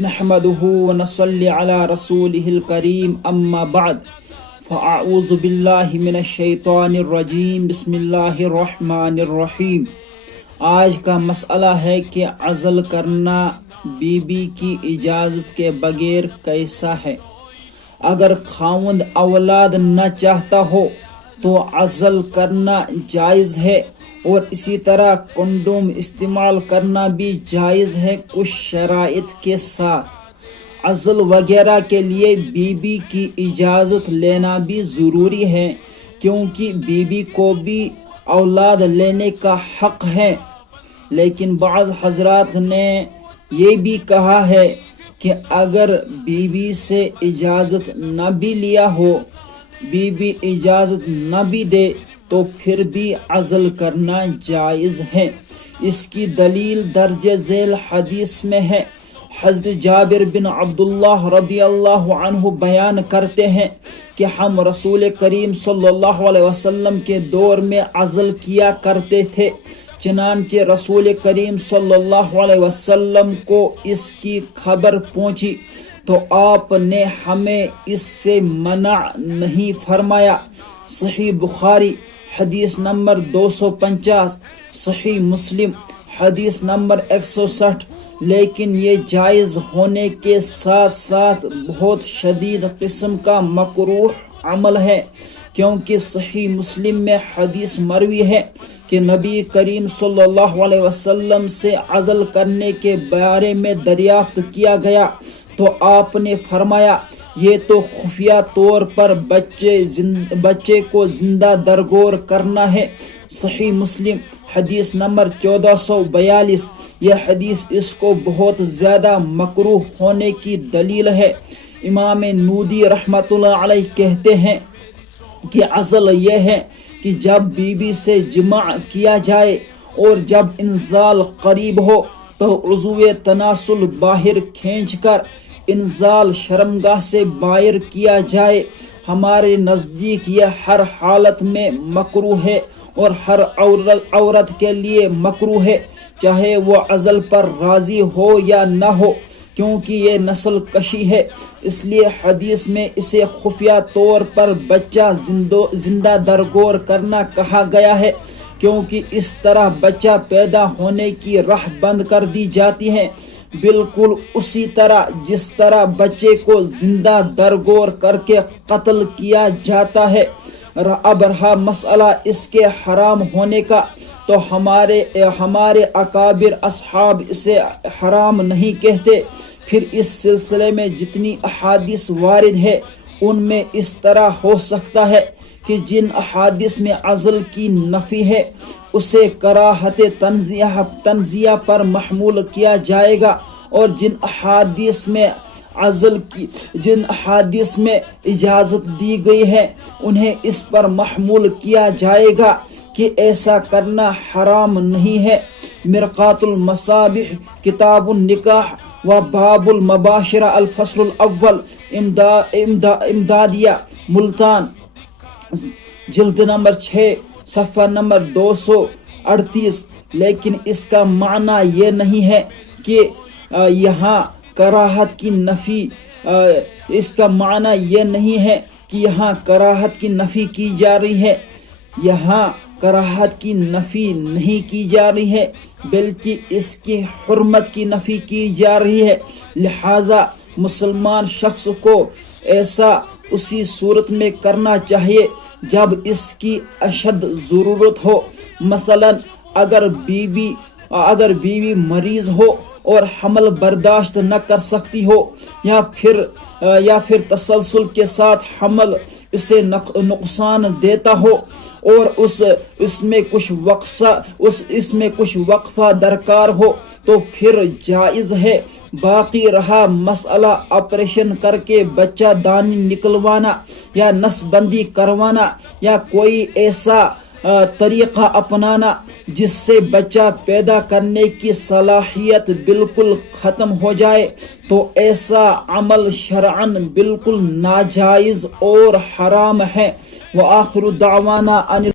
نحمده ونصلي على رسوله الكريم اما بعد فاعوذ باللہ من الشیطان الرجیم بسم اللہ الرحمن الرحیم۔ آج کا مسئلہ ہے کہ عزل کرنا بیوی کی اجازت کے بغیر کیسا ہے۔ اگر خاوند اولاد نہ چاہتا ہو تو عزل کرنا جائز ہے، اور اسی طرح کنڈوم استعمال کرنا بھی جائز ہے کچھ شرائط کے ساتھ۔ عزل وغیرہ کے لیے بیوی کی اجازت لینا بھی ضروری ہے، کیونکہ بیوی کو بھی اولاد لینے کا حق ہے۔ لیکن بعض حضرات نے یہ بھی کہا ہے کہ اگر بیوی سے اجازت نہ بھی لیا ہو، بیوی اجازت نہ بھی دے تو پھر بھی عزل کرنا جائز ہے۔ اس کی دلیل درج ذیل حدیث میں ہے۔ حضرت جابر بن عبداللہ رضی اللہ عنہ بیان کرتے ہیں کہ ہم رسول کریم صلی اللہ علیہ وسلم کے دور میں عزل کیا کرتے تھے، چنانچہ رسول کریم صلی اللہ علیہ وسلم کو اس کی خبر پہنچی تو آپ نے ہمیں اس سے منع نہیں فرمایا۔ صحیح بخاری حدیث نمبر 250، صحیح مسلم حدیث نمبر 160۔ لیکن یہ جائز ہونے کے ساتھ ساتھ بہت شدید قسم کا مکروہ عمل ہے، کیونکہ صحیح مسلم میں حدیث مروی ہے کہ نبی کریم صلی اللہ علیہ وسلم سے عزل کرنے کے بارے میں دریافت کیا گیا تو آپ نے فرمایا یہ تو خفیہ طور پر بچے کو زندہ درگور کرنا ہے۔ صحیح مسلم حدیث نمبر 1442۔ یہ حدیث اس کو بہت زیادہ مکروہ ہونے کی دلیل ہے۔ امام نودی رحمۃ اللہ علیہ کہتے ہیں کہ عزل یہ ہے کہ جب بیوی سے جماع کیا جائے اور جب انزال قریب ہو تو عضو تناسل باہر کھینچ کر انزال شرمگاہ سے باہر کیا جائے۔ ہمارے نزدیک یہ ہر حالت میں مکروہ ہے اور ہر عورت کے لیے مکروہ ہے، چاہے وہ عزل پر راضی ہو یا نہ ہو، کیونکہ یہ نسل کشی ہے۔ اس لیے حدیث میں اسے خفیہ طور پر بچہ زندہ درگور کرنا کہا گیا ہے، کیونکہ اس طرح بچہ پیدا ہونے کی راہ بند کر دی جاتی ہے، بالکل اسی طرح جس طرح بچے کو زندہ درگور کر کے قتل کیا جاتا ہے۔ اب رہا مسئلہ اس کے حرام ہونے کا، تو ہمارے اکابر اصحاب اسے حرام نہیں کہتے۔ پھر اس سلسلے میں جتنی احادیث وارد ہے ان میں اس طرح ہو سکتا ہے کہ جن احادیث میں عزل کی نفی ہے اسے کراہت تنزیہ پر محمول کیا جائے گا، اور جن احادیث میں اجازت دی گئی ہے انہیں اس پر محمول کیا جائے گا کہ ایسا کرنا حرام نہیں ہے۔ مرقات المصابیح کتاب النکاح و باب المباشرہ الفصل الاول امدادیہ ملتان جلد نمبر 6 صفحہ نمبر 238۔ لیکن اس کا معنی یہ نہیں ہے کہ یہاں کراہت کی نفی یہاں کراہت کی نفی کی جا رہی ہے۔ یہاں کراہت کی نفی نہیں کی جا رہی ہے، بلکہ اس کی حرمت کی نفی کی جا رہی ہے۔ لہذا مسلمان شخص کو ایسا اسی صورت میں کرنا چاہیے جب اس کی اشد ضرورت ہو۔ مثلا اگر بیوی مریض ہو اور حمل برداشت نہ کر سکتی ہو، یا پھر تسلسل کے ساتھ حمل اسے نقصان دیتا ہو اور اس میں کچھ وقفہ درکار ہو تو پھر جائز ہے۔ باقی رہا مسئلہ آپریشن کر کے بچہ دانی نکلوانا یا نس بندی کروانا یا کوئی ایسا طریقہ اپنانا جس سے بچہ پیدا کرنے کی صلاحیت بالکل ختم ہو جائے، تو ایسا عمل شرعاً بالکل ناجائز اور حرام ہے۔ وآخر دعوانا ان